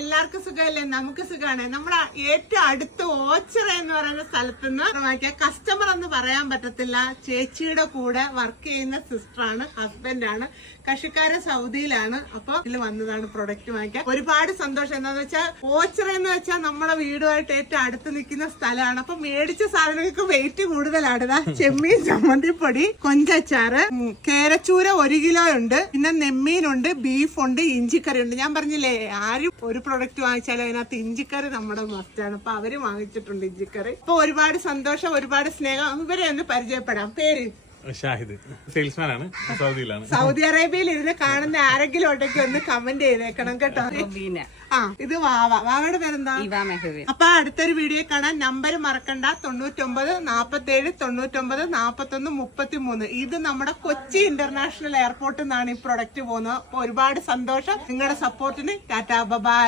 എല്ലാവർക്കും സുഖമല്ലേ? നമുക്ക് സുഖമാണ്. നമ്മുടെ ഏറ്റവും അടുത്ത് ഓച്ചിറ എന്ന് പറയുന്ന സ്ഥലത്ത് നിന്ന് വാങ്ങിക്കുക. കസ്റ്റമർ എന്ന് പറയാൻ പറ്റത്തില്ല. ചേച്ചിയുടെ കൂടെ വർക്ക് ചെയ്യുന്ന സിസ്റ്ററാണ്, ഹസ്ബൻഡാണ്. കൃഷിക്കാരൻ സൗദിയിലാണ്. അപ്പൊ ഇതിൽ വന്നതാണ് പ്രൊഡക്റ്റ് വാങ്ങിക്കാൻ. ഒരുപാട് സന്തോഷം. എന്താന്ന് വെച്ചാൽ ഓച്ചിറ എന്ന് വെച്ചാൽ നമ്മുടെ വീടുമായിട്ട് ഏറ്റവും അടുത്ത് നിൽക്കുന്ന സ്ഥലമാണ്. അപ്പൊ മേടിച്ച സാധനങ്ങൾക്ക് വെയിറ്റ് കൂടുതലാണ്. ചെമ്മീൻ, ചമ്മന്തിപ്പൊടി, കൊഞ്ചച്ചാറ്, കേരച്ചൂര 1 കിലോ ഉണ്ട്, പിന്നെ നെമ്മീനുണ്ട്, ബീഫുണ്ട്, ഇഞ്ചിക്കറി ഉണ്ട്. ഞാൻ പറഞ്ഞില്ലേ, ആരും ഒരു പ്രൊഡക്റ്റ് വാങ്ങിച്ചാലും അതിനകത്ത് ഇഞ്ചിക്കറി നമ്മുടെ മസ്റ്റാണ്. അപ്പൊ അവര് വാങ്ങിച്ചിട്ടുണ്ട് ഇഞ്ചിക്കറി. അപ്പൊ ഒരുപാട് സന്തോഷം, ഒരുപാട് സ്നേഹം. ഇവരെ ഒന്ന് പരിചയപ്പെടാം. പേര് ഷാഹിദ്, സെയിൽസ്മാൻ ആണ്, സൗദിയിലാണ്. സൗദി അറേബ്യയിൽ ഇരുന്ന് കാണുന്ന ആരെങ്കിലും ഉണ്ടെങ്കിൽ ഒന്ന് കമന്റ് ചെയ്തേക്കണം കേട്ടോ. ഇത് വാവയുടെ പേരെന്താ? അപ്പൊ അടുത്തൊരു വീഡിയോ കാണാൻ നമ്പർ മറക്കണ്ട. 99 47 99 41 33. ഇത് നമ്മുടെ കൊച്ചി ഇന്റർനാഷണൽ എയർപോർട്ടിൽ നിന്നാണ് ഈ പ്രൊഡക്റ്റ് പോകുന്നത്. അപ്പൊ ഒരുപാട് സന്തോഷം. നിങ്ങളുടെ സപ്പോർട്ടിന് ടാറ്റാ, ബൈ.